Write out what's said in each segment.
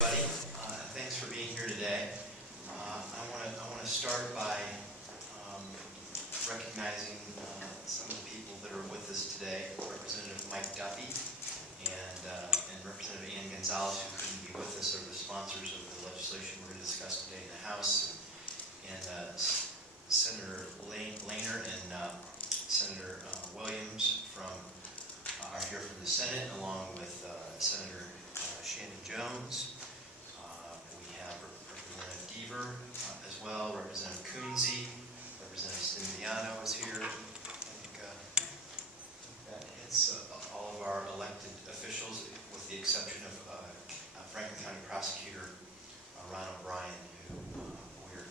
Everybody, thanks for being here today. I want to start by recognizing some of the people that are with us today. Representative Mike Duffey and Representative Ann Gonzalez, who couldn't be with us, are the sponsors of the legislation we're going to discuss today in the House, and Senator Lehner and Senator Williams are here from the Senate, along with Senator Shannon Jones. As well, Representative Coonsey, Representative Stimiano is here. I think that hits all of our elected officials, with the exception of Franklin County Prosecutor Ron O'Brien, who we're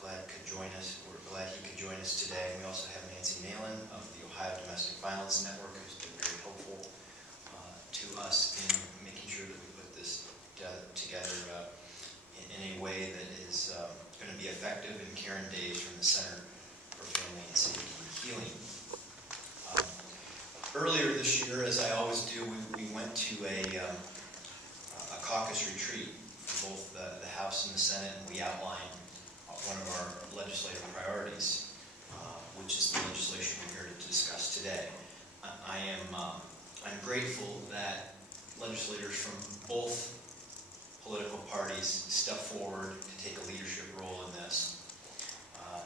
glad could join us. We're glad he could join us today. We also have Nancy Malin of the Ohio Domestic Violence Network, who's been very helpful to us in making sure that we put this together in a way that is going to be effective, and Karen Days from the Center for Family and Safety and Healing. Earlier this year, as I always do, we went to a caucus retreat for both the House and the Senate, and we outlined one of our legislative priorities, which is the legislation we're here to discuss today. I'm grateful that legislators from both political parties step forward to take a leadership role in this,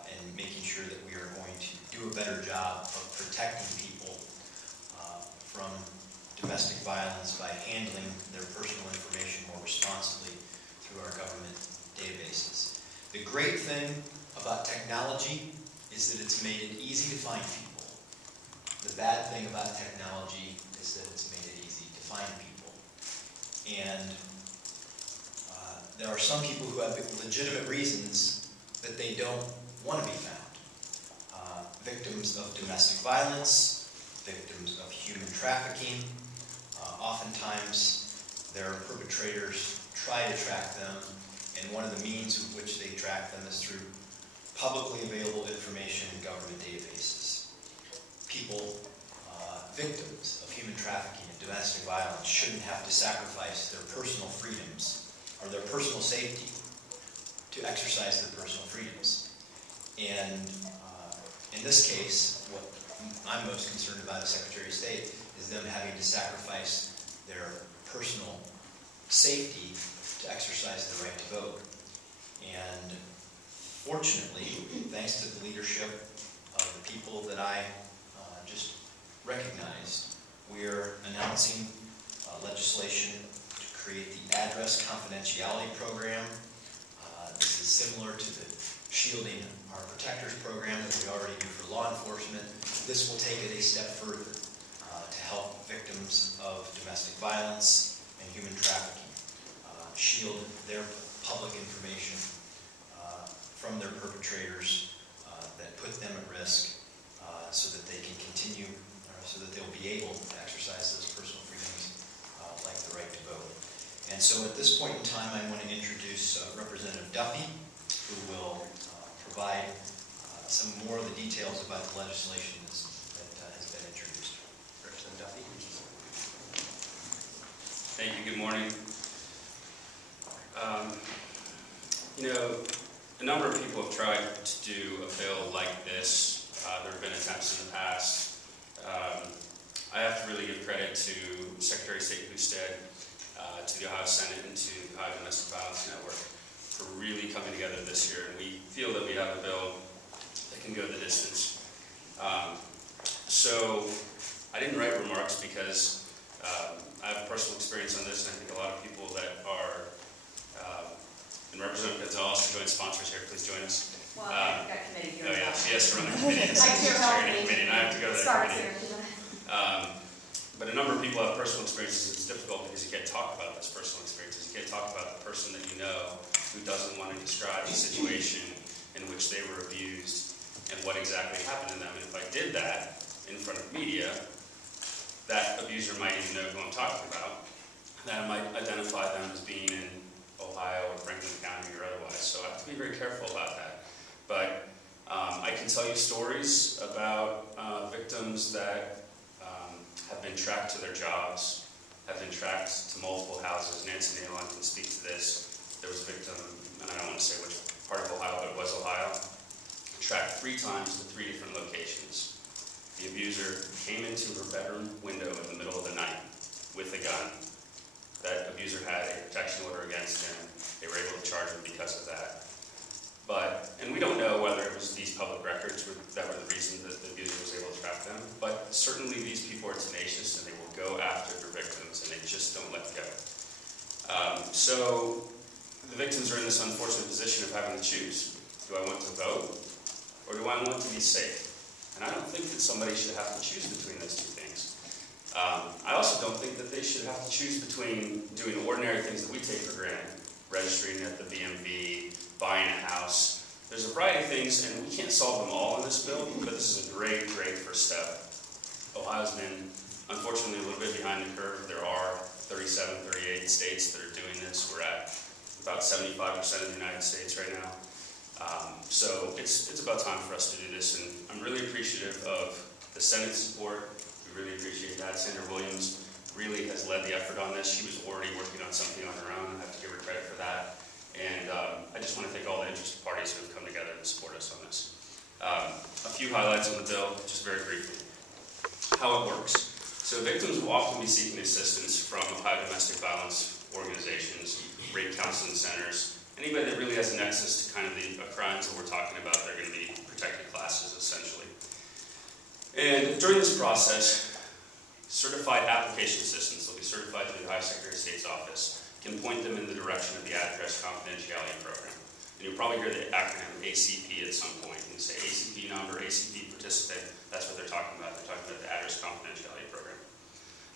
and making sure that we are going to do a better job of protecting people from domestic violence by handling their personal information more responsibly through our government databases. The great thing about technology is that it's made it easy to find people. The bad thing about technology is that it's made it easy to find people. And there are some people who have legitimate reasons that they don't want to be found. Victims of domestic violence, victims of human trafficking. Oftentimes, their perpetrators try to track them, and one of the means with which they track them is through publicly available information in government databases. People, victims of human trafficking and domestic violence, shouldn't have to sacrifice their personal freedoms or their personal safety to exercise their personal freedoms. And in this case, what I'm most concerned about as Secretary of State is them having to sacrifice their personal safety to exercise the right to vote. And fortunately, thanks to the leadership of the people that I just recognized, we're announcing legislation to create the Address Confidentiality Program. This is similar to the Shielding Our Protectors program that we already do for law enforcement. This will take it a step further to help victims of domestic violence and human trafficking shield their public information from their perpetrators that put them at risk, so that they can continue, so that they'll be able to exercise those personal freedoms like the right to vote. And so at this point in time, I want to introduce Representative Duffey, who will provide some more of the details about the legislation that has been introduced. Representative Duffey. Thank you. Good morning. A number of people have tried to do a bill like this. There have been attempts in the past. I have to really give credit to Secretary of State Husted, to the Ohio Senate, and to the Ohio Domestic Violence Network for really coming together this year. And we feel that we have a bill that can go the distance. So I didn't write remarks because I have personal experience on this, and I think a lot of people that are, and Representative Gonzalez, to join sponsors here, please join us. Well, I've got committee here. Oh yeah, she has to run the committee. I chair the committee, and I have to go to that committee. Sorry. But a number of people have personal experiences. It's difficult because you can't talk about those personal experiences. You can't talk about the person that you know who doesn't want to describe the situation in which they were abused and what exactly happened to them. And if I did that in front of media, that abuser might even know who I'm talking about. That might identify them as being in Ohio or Franklin County or otherwise. So I have to be very careful about that. But I can tell you stories about victims that have been tracked to their jobs have been tracked to multiple houses. Nancy Nalon can speak to this. There was a victim, and I don't want to say which part of Ohio, but it was Ohio, tracked 3 times to 3 different locations. The abuser came into her bedroom window in the middle of the night with a gun. That abuser had a protection order against him. They were able to charge him because of that. And we don't know whether it was these public records that were the reason that the abuser was able to track them, but certainly these people are tenacious and they will go after their victims and they just don't let go. So the victims are in this unfortunate position of having to choose. Do I want to vote or do I want to be safe? And I don't think that somebody should have to choose between those 2 things. I also don't think that they should have to choose between doing ordinary things that we take for granted, registering at the BMV, buying a house. There's a variety of things, and we can't solve them all in this bill, but this is a great, great first step. Ohio's been, unfortunately, a little bit behind the curve. There are 37, 38 states that are doing this. We're at about 75% of the United States right now. So it's about time for us to do this, and I'm really appreciative of the Senate support. We really appreciate that. Sandra Williams really has led the effort on this. She was already working on something on her own. I have to give her credit for that. And I just want to thank all the interested parties who have come together to support us on this. A few highlights on the bill, just very briefly. How it works. So victims will often be seeking assistance from Ohio domestic violence organizations, rape counseling centers, anybody that really has a nexus to kind of the crimes that we're talking about. They're going to be protected classes, essentially. And during this process, certified application assistants will be certified through the Ohio Secretary of State's office, can point them in the direction of the Address Confidentiality Program. And you'll probably hear the acronym ACP at some point. You can say ACP number, ACP participant, that's what they're talking about. They're talking about the Address Confidentiality Program.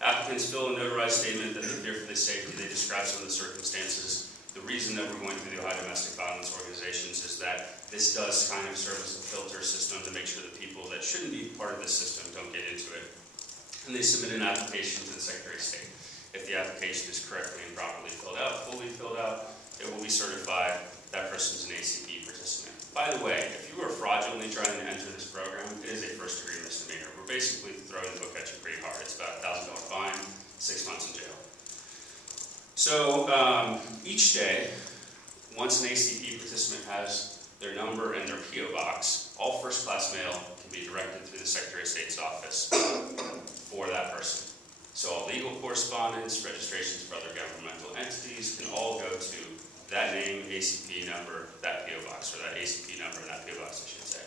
Applicants fill a notarized statement that they're here for the safety. They describe some of the circumstances. The reason that we're going through the Ohio Domestic Violence Organizations is that this does kind of serve as a filter system to make sure that people that shouldn't be part of this system don't get into it. And they submit an application to the Secretary of State. If the application is correctly and properly filled out, fully filled out, it will be certified. That person's an ACP participant. By the way, if you are fraudulently trying to enter this program, it is a first-degree misdemeanor. We're basically throwing the book at you pretty hard. It's about a $1,000 fine, 6 months in jail. So each day, once an ACP participant has their number and their PO box, all first-class mail can be directed through the Secretary of State's office for that person. So all legal correspondence, registrations for other governmental entities can all go to that name, ACP number, that PO box, or that ACP number and that PO box, I should say.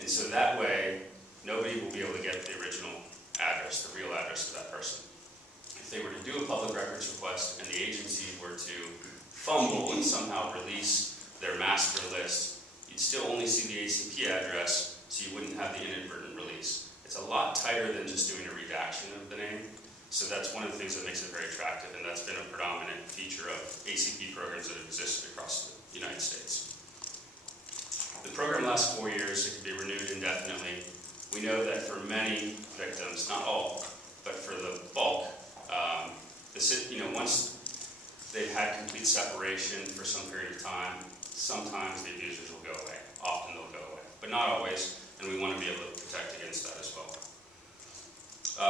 And so that way, nobody will be able to get the original address, the real address of that person. If they were to do a public records request and the agency were to fumble and somehow release their master list, you'd still only see the ACP address, so you wouldn't have the inadvertent release. It's a lot tighter than just doing a redaction of the name. So that's one of the things that makes it very attractive, and that's been a predominant feature of ACP programs that have existed across the United States. The program lasts 4 years. It can be renewed indefinitely. We know that for many victims, not all, but for the bulk, once they've had complete separation for some period of time, sometimes the abusers will go away. Often they'll go away, but not always, and we want to be able to protect against that as well.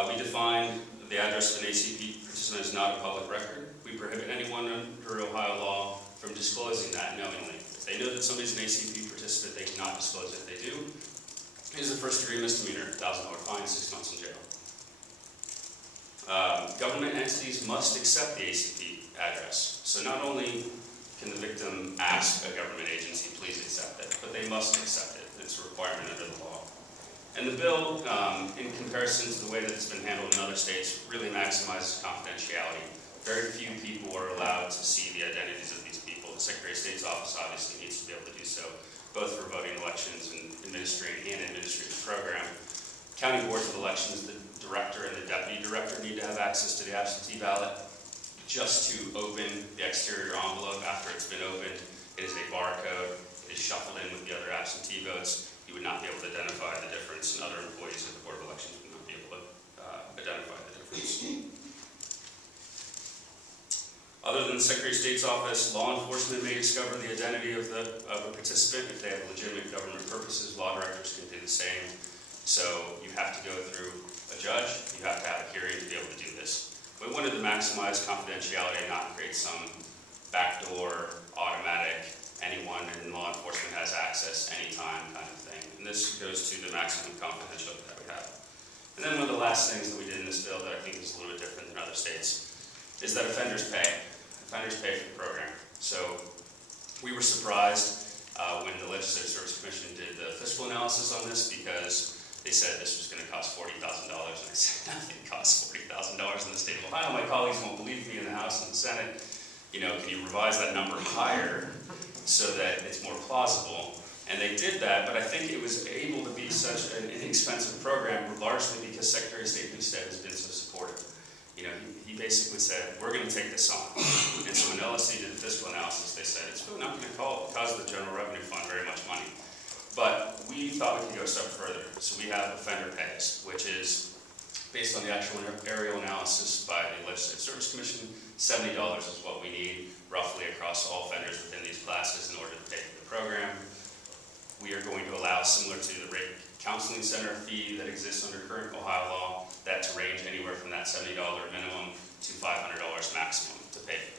We define the address of an ACP participant as not a public record. We prohibit anyone under Ohio law from disclosing that knowingly. If they know that somebody's an ACP participant, they cannot disclose it. If they do, it is a first-degree misdemeanor, $1,000 fine, 6 months in jail. Government entities must accept the ACP address. So not only can the victim ask a government agency, please accept it, but they must accept it. It's a requirement under the law. And the bill, in comparison to the way that it's been handled in other states, really maximizes confidentiality. Very few people are allowed to see the identities of these people. The Secretary of State's office obviously needs to be able to do so, both for voting elections and administering the program. County boards of elections, the director and the deputy director need to have access to the absentee ballot. Just to open the exterior envelope after it's been opened, it is a barcode. It is shuffled in with the other absentee votes. You would not be able to identify the difference, and other employees of the Board of Elections would not be able to identify the difference. Other than the Secretary of State's office, law enforcement may discover the identity of a participant. If they have legitimate government purposes, law directors can do the same. So you have to go through a judge, you have to have a hearing to be able to do this. We wanted to maximize confidentiality and not create some backdoor, automatic, anyone in law enforcement has access anytime kind of thing. And this goes to the maximum confidentiality that we have. And then one of the last things that we did in this bill that I think is a little bit different than other states is that offenders pay. Offenders pay for the program. So we were surprised when the Legislative Service Commission did the fiscal analysis on this, because they said this was going to cost $40,000, and I said nothing costs $40,000 in the state of Ohio. My colleagues won't believe me in the House and the Senate. You know, can you revise that number higher so that it's more plausible? And they did that, but I think it was able to be such an inexpensive program, largely because Secretary of State Husted has been so supportive. You know, he basically said, we're going to take this on. And so when LSC did the fiscal analysis, they said, it's really not going to cause the General Revenue Fund very much money. But we thought we could go a step further. So we have offender pays, which is based on the actual aerial analysis by the Legislative Service Commission. $70 is what we need roughly across all offenders within these classes in order to pay for the program. We are going to allow, similar to the rape counseling center fee that exists under current Ohio law, that to range anywhere from that $70 minimum to $500 maximum to pay for